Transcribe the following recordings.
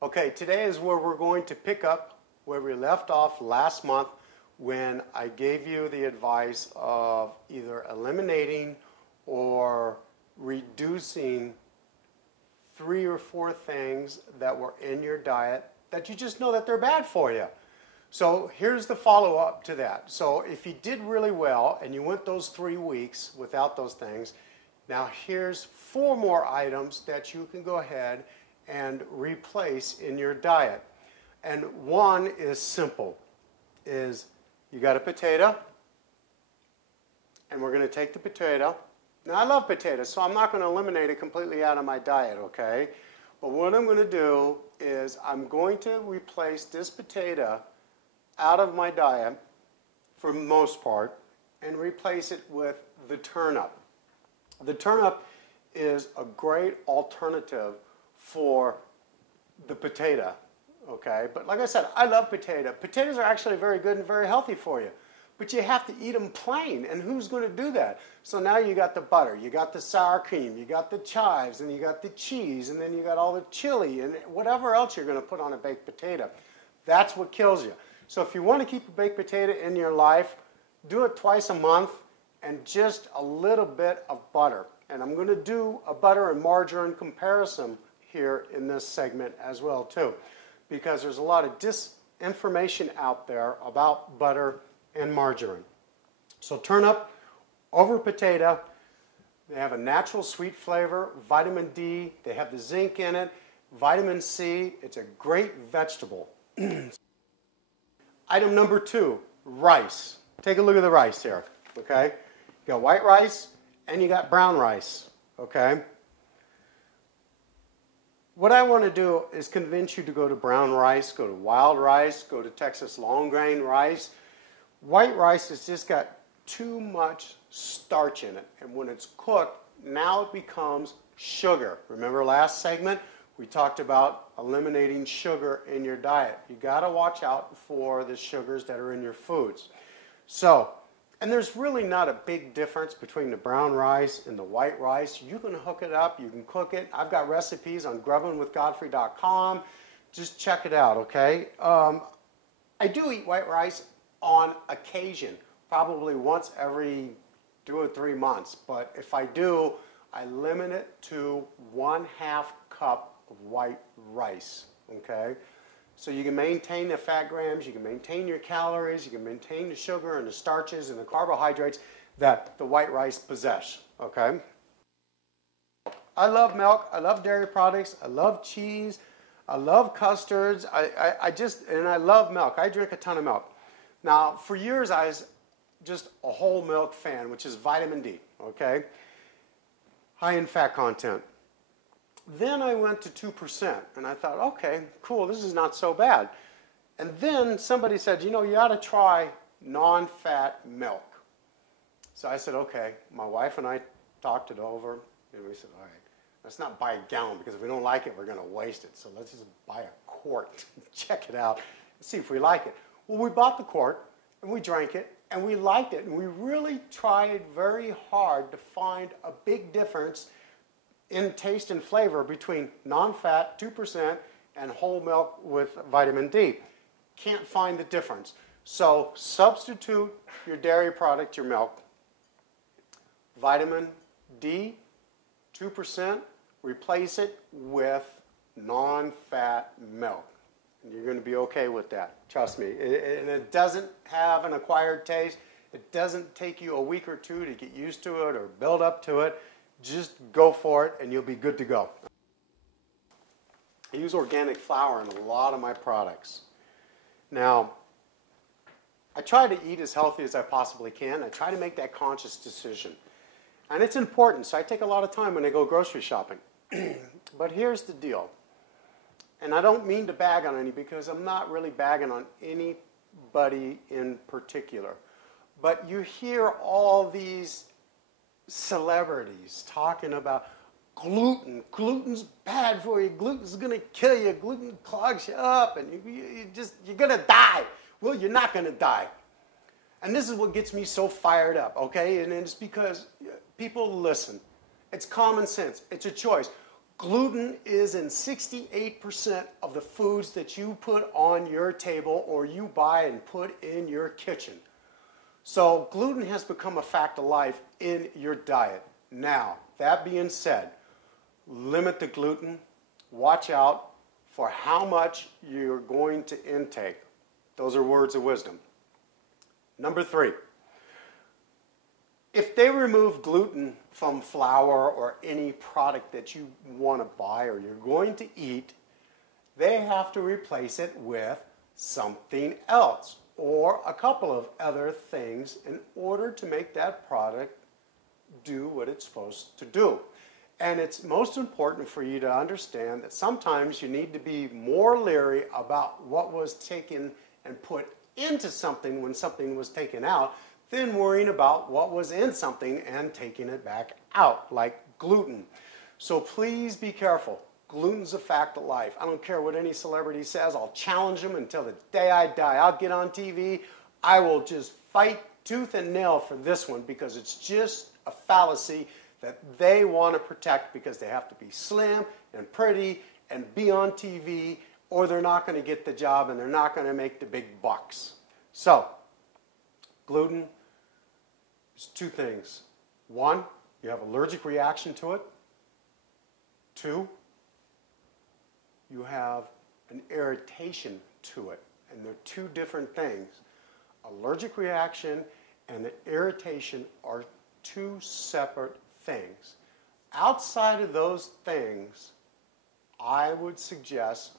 Okay, today is where we're going to pick up where we left off last month when I gave you the advice of either eliminating or reducing 3 or 4 things that were in your diet that you just know that they're bad for you. So here's the follow-up to that. So if you did really well and you went those 3 weeks without those things, now here's 4 more items that you can go ahead and replace in your diet. And one is simple, is you got a potato, and we're going to take the potato. Now I love potatoes, so I'm not going to eliminate it completely out of my diet, okay? But what I'm going to do is I'm going to replace this potato out of my diet for the most part and replace it with the turnip. The turnip is a great alternative for the potato, okay? But like I said, I love potato. Potatoes are actually very good and very healthy for you. But you have to eat them plain, and who's going to do that? So now you got the butter, you got the sour cream, you got the chives, and you got the cheese, and then you got all the chili, and whatever else you're going to put on a baked potato. That's what kills you. So if you want to keep a baked potato in your life, do it twice a month, and just a little bit of butter. And I'm going to do a butter and margarine comparison here in this segment as well too, because there's a lot of disinformation out there about butter and margarine. So turnip over potato, they have a natural sweet flavor, vitamin D, they have the zinc in it, vitamin C, it's a great vegetable. Item number 2, rice. Take a look at the rice here, okay? You got white rice and you got brown rice, okay? What I want to do is convince you to go to brown rice, go to wild rice, go to Texas long grain rice. White rice has just got too much starch in it, and when it's cooked, now it becomes sugar. Remember last segment? We talked about eliminating sugar in your diet. You got to watch out for the sugars that are in your foods. So, and there's really not a big difference between the brown rice and the white rice. You can hook it up, you can cook it. I've got recipes on grubbinwithgodfrey.com. Just check it out, okay? I do eat white rice on occasion, probably once every 2 or 3 months. But if I do, I limit it to 1/2 cup of white rice, okay? So you can maintain the fat grams, you can maintain your calories, you can maintain the sugar and the starches and the carbohydrates that the white rice possess, okay? I love milk, I love dairy products, I love cheese, I love custards, and I love milk. I drink a ton of milk. Now, for years I was just a whole milk fan, which is vitamin D, okay? High in fat content. Then I went to 2%, and I thought, okay, cool, this is not so bad. And then somebody said, you know, you ought to try non-fat milk. So I said, okay. My wife and I talked it over, and we said, all right, let's not buy a gallon, because if we don't like it, we're going to waste it. So let's just buy a quart, check it out, and see if we like it. Well, we bought the quart, and we drank it, and we liked it, and we really tried very hard to find a big difference in taste and flavor between non-fat, 2%, and whole milk with vitamin D. Can't find the difference. So substitute your dairy product, your milk. Vitamin D, 2%, replace it with non-fat milk. And you're going to be okay with that. Trust me. And it doesn't have an acquired taste. It doesn't take you a week or 2 to get used to it or build up to it. Just go for it and you'll be good to go. I use organic flour in a lot of my products. Now, I try to eat as healthy as I possibly can. I try to make that conscious decision. And it's important, so I take a lot of time when I go grocery shopping. But here's the deal. And I don't mean to bag on any, because I'm not really bagging on anybody in particular. But you hear all these celebrities talking about gluten. Gluten's bad for you. Gluten's going to kill you. Gluten clogs you up, and you're going to die. Well, you're not going to die. And this is what gets me so fired up, okay? And it's because people listen. It's common sense. It's a choice. Gluten is in 68% of the foods that you put on your table or you buy and put in your kitchen. So gluten has become a fact of life in your diet. Now, that being said, limit the gluten. Watch out for how much you're going to intake. Those are words of wisdom. Number 3. If they remove gluten from flour or any product that you want to buy or you're going to eat, they have to replace it with something else or a couple of other things in order to make that product do what it's supposed to do. And it's most important for you to understand that sometimes you need to be more leery about what was taken and put into something when something was taken out than worrying about what was in something and taking it back out, like gluten. So please be careful. Gluten's a fact of life. I don't care what any celebrity says. I'll challenge them until the day I die. I'll get on TV. I will just fight tooth and nail for this one because it's just a fallacy that they want to protect because they have to be slim and pretty and be on TV or they're not going to get the job and they're not going to make the big bucks. So, gluten is 2 things. 1, you have allergic reaction to it. 2, you have an irritation to it. And they're 2 different things. Allergic reaction and an irritation are 2 separate things. Outside of those things, I would suggest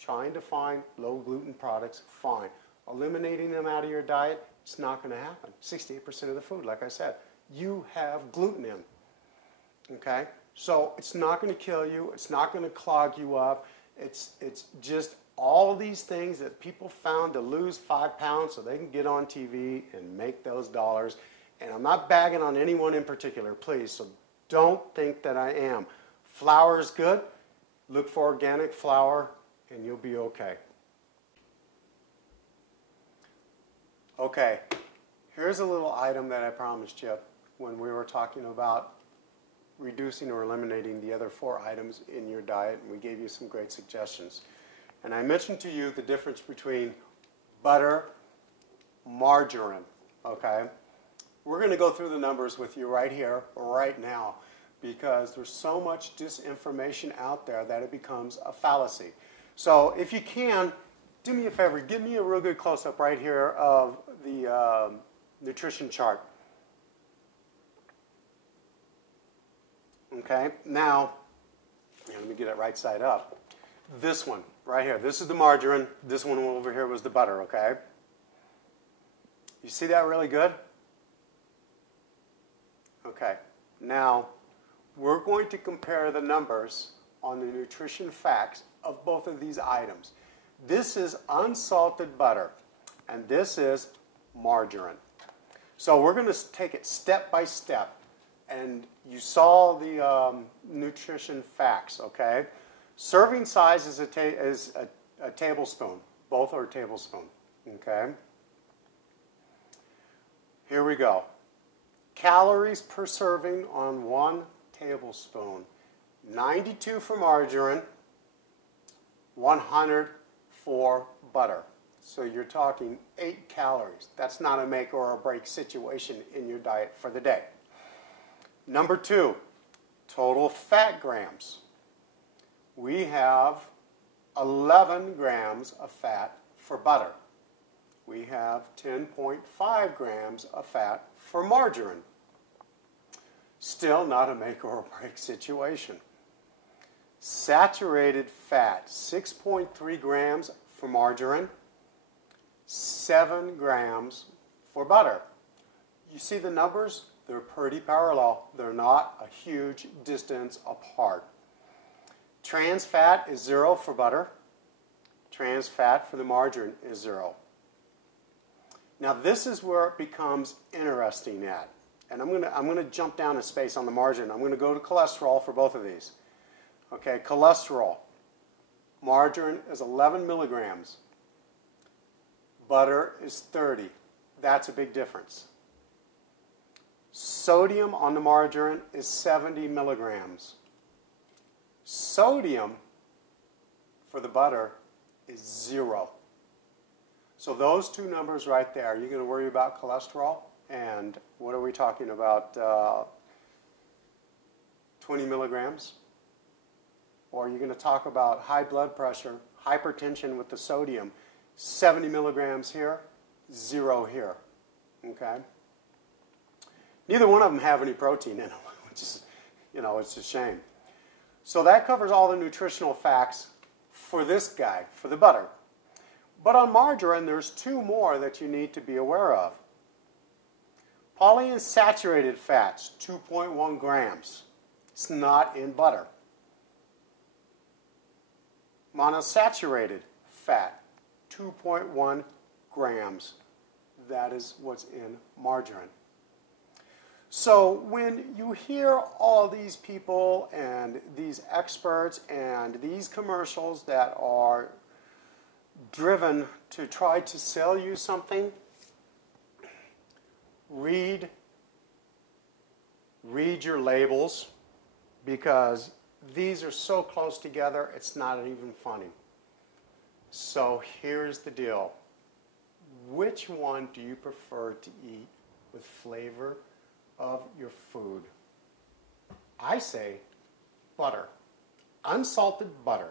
trying to find low gluten products, fine. Eliminating them out of your diet, it's not going to happen. 68% of the food, like I said, you have gluten in. Okay? So it's not going to kill you. It's not going to clog you up. It's just all these things that people found to lose 5 pounds so they can get on TV and make those dollars. And I'm not bagging on anyone in particular, please. So don't think that I am. Flour is good. Look for organic flour and you'll be okay. Okay, here's a little item that I promised you when we were talking about reducing or eliminating the other 4 items in your diet, and we gave you some great suggestions. And I mentioned to you the difference between butter, margarine, okay? We're going to go through the numbers with you right here, right now, because there's so much disinformation out there that it becomes a fallacy. So if you can, do me a favor, give me a real good close-up right here of the nutrition chart. Okay, now, let me get it right side up. This one, right here, this is the margarine. This one over here was the butter, okay? You see that really good? Okay, now, we're going to compare the numbers on the nutrition facts of both of these items. This is unsalted butter, and this is margarine. So we're going to take it step by step, and you saw the nutrition facts, okay? Serving size is a tablespoon. Both are a tablespoon, okay? Here we go. Calories per serving on 1 tablespoon. 92 for margarine, 100 for butter. So you're talking 8 calories. That's not a make or a break situation in your diet for the day. Number 2, total fat grams. We have 11 grams of fat for butter. We have 10.5 grams of fat for margarine. Still not a make or a break situation. Saturated fat, 6.3 grams for margarine, 7 grams for butter. You see the numbers? They're pretty parallel. They're not a huge distance apart. Trans fat is 0 for butter. Trans fat for the margarine is 0. Now this is where it becomes interesting at. And I'm gonna jump down a space on the margarine. I'm gonna go to cholesterol for both of these. Okay, cholesterol. Margarine is 11 milligrams. Butter is 30. That's a big difference. Sodium on the margarine is 70 milligrams. Sodium for the butter is 0. So those two numbers right there, you're going to worry about cholesterol, and what are we talking about, 20 milligrams? Or you're going to talk about high blood pressure, hypertension with the sodium, 70 milligrams here, 0 here, okay? Neither one of them have any protein in them, which is, it's a shame. So that covers all the nutritional facts for this guy, for the butter. But on margarine, there's 2 more that you need to be aware of. Polyunsaturated fats, 2.1 grams. It's not in butter. Monosaturated fat, 2.1 grams. That is what's in margarine. So when you hear all these people and these experts and these commercials that are driven to try to sell you something, read your labels, because these are so close together, it's not even funny. So here's the deal. Which one do you prefer to eat with flavor of your food? I say butter. Unsalted butter.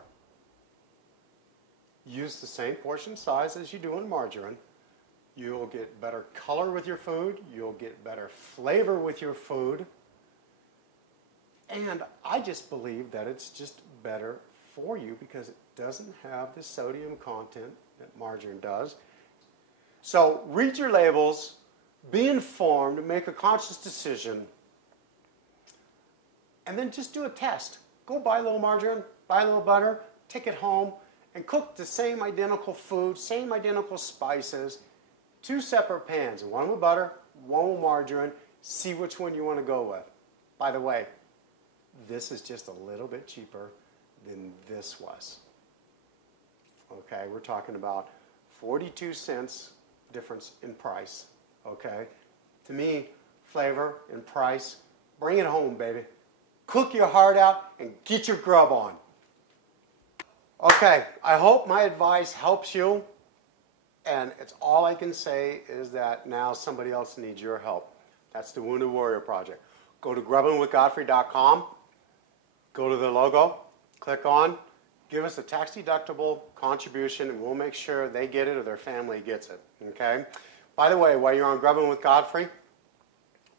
Use the same portion size as you do in margarine. You'll get better color with your food. You'll get better flavor with your food. And I just believe that it's just better for you because it doesn't have the sodium content that margarine does. So read your labels, be informed, make a conscious decision, and then just do a test. Go buy a little margarine, buy a little butter, take it home, and cook the same identical food, same identical spices, 2 separate pans, one with butter, one with margarine. See which one you want to go with. By the way, this is just a little bit cheaper than this was. Okay, we're talking about 42 cents difference in price. Okay, to me, flavor and price, bring it home, baby. Cook your heart out and get your grub on. Okay, I hope my advice helps you, and it's all I can say is that now somebody else needs your help. That's the Wounded Warrior Project. Go to grubbinwithgodfrey.com, go to the logo, click on, give us a tax-deductible contribution, and we'll make sure they get it or their family gets it, okay? By the way, while you're on Grubbin with Godfrey,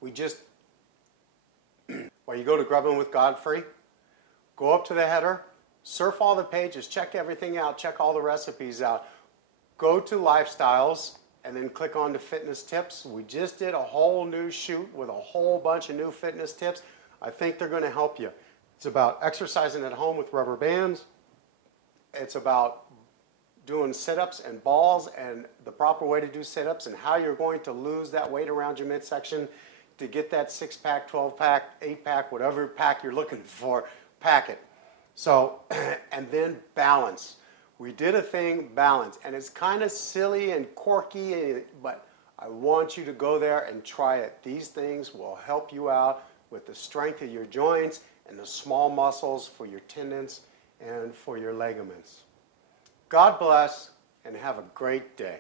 while you go to Grubbin with Godfrey, go up to the header, surf all the pages, check everything out, check all the recipes out. Go to Lifestyles, and then click on to Fitness Tips. We just did a whole new shoot with a whole bunch of new fitness tips. I think they're going to help you. It's about exercising at home with rubber bands. It's about doing sit-ups and balls and the proper way to do sit-ups and how you're going to lose that weight around your midsection to get that 6-pack, 12-pack, 8-pack, whatever pack you're looking for, pack it. So, and then balance. We did a thing, balance, and it's kind of silly and quirky, but I want you to go there and try it. These things will help you out with the strength of your joints and the small muscles for your tendons and for your ligaments. God bless, and have a great day.